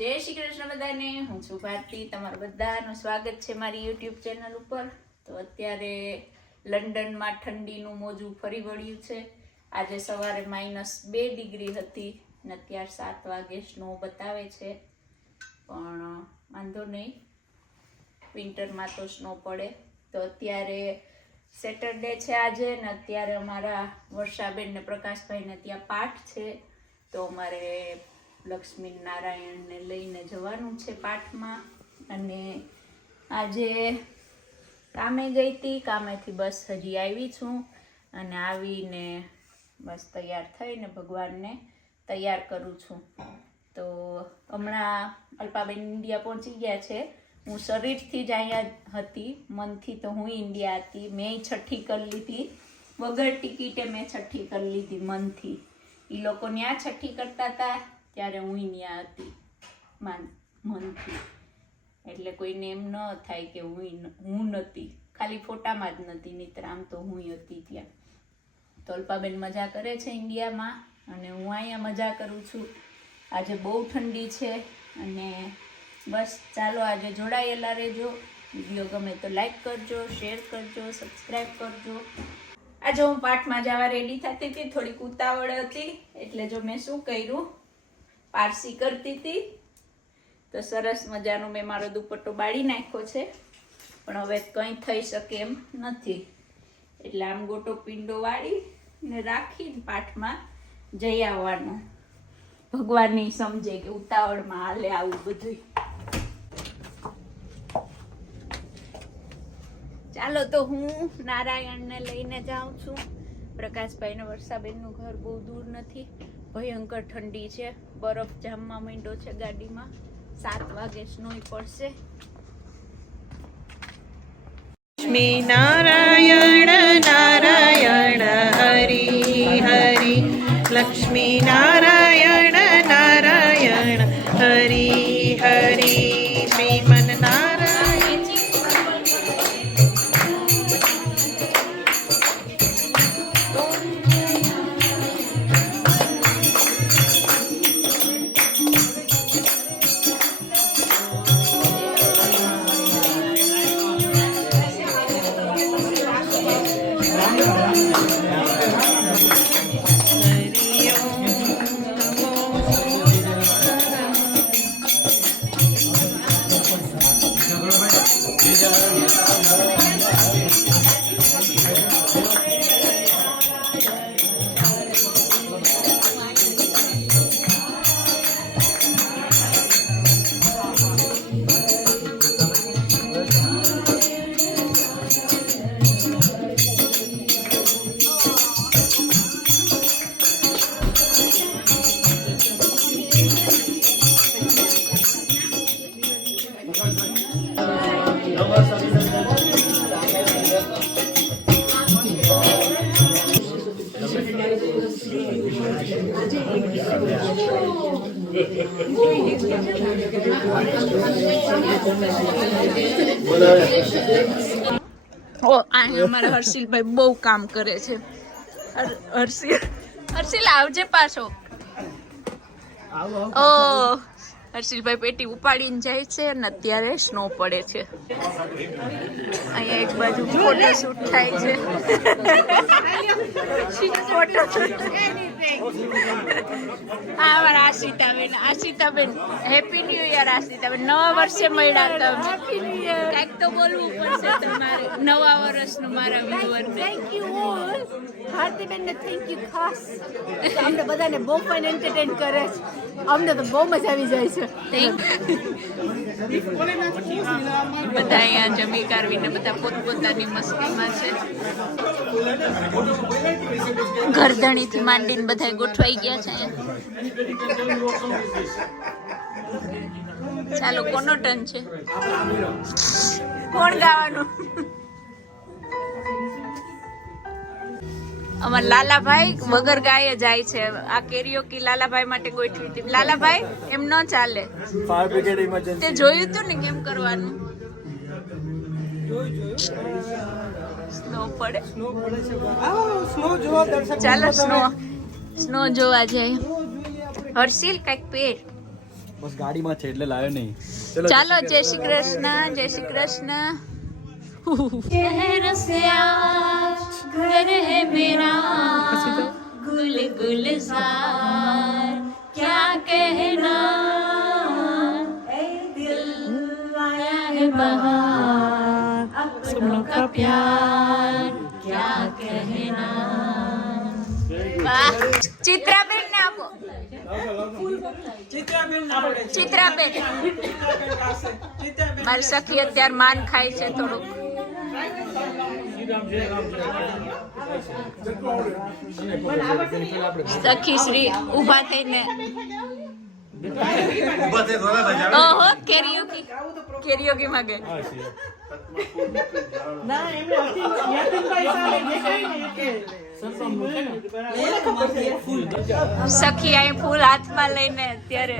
જય શ્રી કૃષ્ણ બધાને. હું છું ભારતી. તમારું બધાનું સ્વાગત છે મારી યુટ્યુબ ચેનલ ઉપર. તો અત્યારે લંડનમાં ઠંડીનું મોજું ફરી વળ્યું છે. આજે સવારે -2 ડિગ્રી હતી અને અત્યારે 7 વાગે સ્નો બતાવે છે, પણ વાંધો નહીં, વિન્ટરમાં તો સ્નો પડે. તો અત્યારે સેટરડે છે આજે, ને અત્યારે અમારા વર્ષાબેન ને પ્રકાશભાઈને ત્યાં પાઠ છે. તો અમારે લક્ષ્મી નારાયણને લઈને જવાનું છે પાઠમાં. અને આજે કામે ગઈ હતી, કામેથી બસ હજી આવી છું, અને આવીને બસ તૈયાર થઈને ભગવાનને તૈયાર કરું છું. તો હમણાં અલ્પાબેન ઇન્ડિયા પહોંચી ગયા છે. હું શરીરથી જ અહીંયા હતી, મનથી તો હું ઇન્ડિયા હતી. મેં છઠ્ઠી કરી લીધી વગર ટિકિટે, મેં છઠ્ઠી કરી લીધી મનથી. એ લોકો ત્યાં છઠ્ઠી કરતા હતા ત્યારે હું ત્યાં હતી મનથી. એટલે કોઈને એમ ન થાય કે હું નથી, ખાલી ફોટામાં જ નથી, નહીતર આમ તો હું હતી ત્યાં. તો અલ્પાબેન મજા કરે છે ઇન્ડિયામાં, અને હું અહીંયા મજા કરું છું. આજે બહુ ઠંડી છે, અને બસ ચાલો આજે જોડાયેલા રહેજો. વિડીયો ગમે તો લાઈક કરજો, શેર કરજો, સબસ્ક્રાઈબ કરજો. આજે હું પાઠમાં જવા રેડી થતી હતી, થોડીક ઉતાવળ હતી, એટલે જો મેં શું કર્યું, પારસી કરતી હતી તો સરસ મજાનો મેં મારો દુપટ્ટો બાળી નાખ્યો છે, પણ હવે કંઈ થઈ શકે એમ નથી. એટલે આમ ગોટો પિંડો વાળી ને રાખીને પાઠમાં જઈ આવવાનું. ભગવાન નહીં સમજે કે ઉતાવળમાં હાલે આવું બધું. ચાલો તો હું નારાયણને લઈને જાઉં છું. પ્રકાશભાઈને વર્ષાબેનનું ઘર બહુ દૂર નથી. ભયંકર ઠંડી છે, બરફ જામવા માંડ્યો છે ગાડીમાં. 7 વાગે સ્નોય પડશે. લક્ષ્મી નારાયણ નારાયણ હરિ હરિ, લક્ષ્મી નારાયણ નારાયણ હરિ હરિ, શ્રીમન નારાયણ. અમારા હર્ષિલભાઈ બહુ કામ કરે છે. હર્ષિલ આવજે પાછો. ઓ હર્ષિલભાઈ પેટી ઉપાડીને જાય છે, અને અત્યારે સ્નો પડે છે. અહીંયા એક બાજુ ફોટોશૂટ થાય છે. ફોટોશૂટ. હા, અમારા આશિતાબેન હેપી ન્યુ યર. આશિતાબેન નવા વર્ષે મળ્યા તમે. કંઈક તો બોલવું પડશે તમારે નવા વર્ષનું મારા વ્યુઅરને. Thank you all. ભારતીબેનને થેન્ક યુ ખાસ. અમને બધાને બહુ ફન એન્ટરટેન કરે છે. અમને તો બહુ મજા આવી જાય છે. બધા અહીંયા જમી કારવીને બધા પોતપોતાની મસ્તીમાં છે. ઘરધણીથી માંડીને બધા ગોઠવાઈ ગયા છે. ચાલો, કોનો ટર્ન છે? કોણ ગાવાનું? અમાર લાલાભાઈ વગર ગાયે જાય છે. આ કેરીઓ કી લાલાભાઈ માટે ગોઠવી હતી. લાલાભાઈ, એમ ન ચાલે. તે જોયું તું ને કેમ કરવાનું. સ્નો પડે. ચાલો સ્નો જોવા જાય. હર્ષિલ કઈક પેટ બસ ગાડીમાં છે એટલે લાવ્યો નહીં. ચલો ચાલો જય શ્રી કૃષ્ણ, જય શ્રી કૃષ્ણ. શહેર સે આજ ઘર હે મેરા ગુલ ગુલઝાર ક્યા કહેના એ દિલ આયા હે બહાર અપનોं का प्यार क्या कहना. વાહ, ચિત્રાબેન ને આપો. ચિત્રાબેન મારી સખી અત્યારે માન ખાય છે થોડુંક. સખી શ્રી ઊભા થઈને ઓહો કેરીઓકી માગે. સખી અહીં ફૂલ હાથમાં લઈને અત્યારે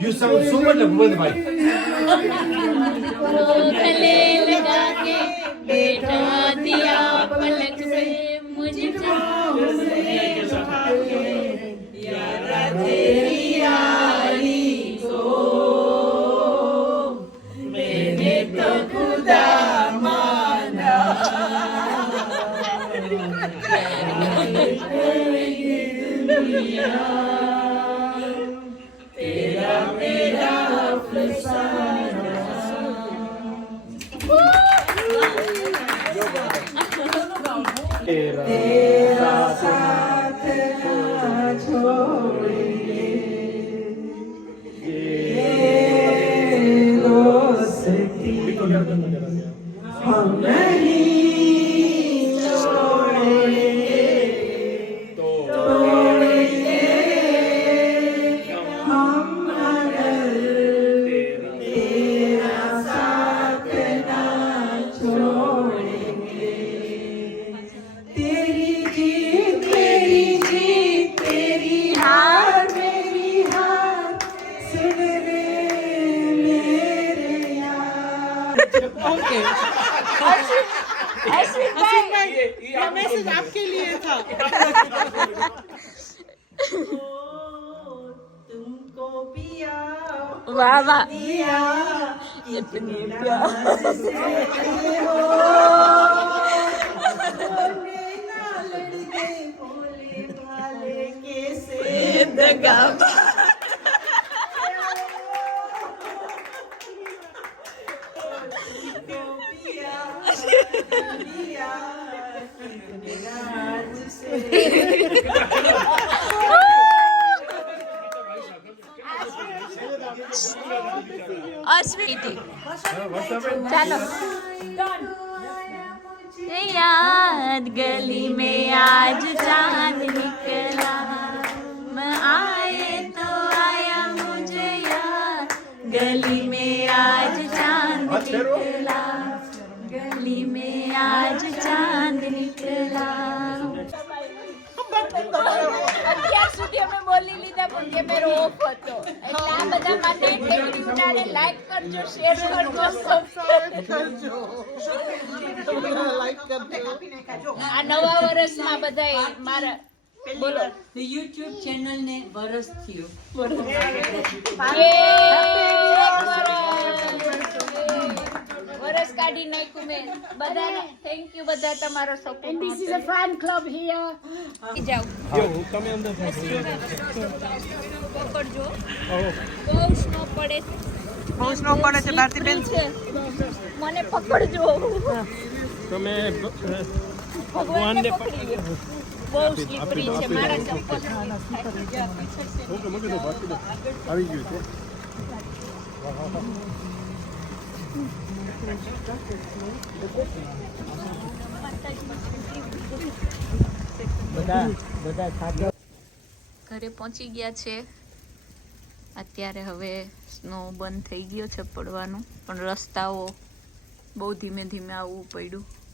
You sound so much like Bhuvan bhai. गले लगा के बैठा दिया पलक पे मुझे याद तेरी यारी को मैंने तो खुदा माना. तेरा मेरा अफसाना. तेरा साथ ना छोड़ेंगे ये दोस्ती हम नहीं मैसेज आपके लिए था. तुमको पिया वाह वाह इतने प्यार से हो ना लड़के भोले भाले कैसे दगा અશ્વિતી ચાલો. याद गली में आज चांद निकला मैं आए तो आया मुझे याद गली में आज चांद निकला गली में आज चांद निकला. અત્યાર સુધી અમે બોલી લીધા પણ કેમેરો ઓફ હતો એટલે આ બધા માટે વિડીયોને લાઈક કરજો શેર કરજો સબસ્ક્રાઇબ કરજો આ નવા વર્ષમાં બધાય મારા બોલો યુટ્યુબ ચેનલ ને વરસ થયું વરસ કાઢી નાખ્યું મેં બધાને થેન્ક યુ બધા તમારો support And this is a fan club here. જાઓ પકડજો બહુ સ્નો પડે બહુ સ્નો પડે છે ભારતીબેન મને પકડજો તમે ભગવાનને પકડી લો બહુ સ્લીપરી છે મારા ચપ્પલ આવી ગયું છે ઘરે પહોંચી ગયા છે અત્યારે હવે સ્નો બંધ થઈ ગયો છે પડવાનું પણ રસ્તાઓ બહુ ધીમે ધીમે આવવું પડ્યું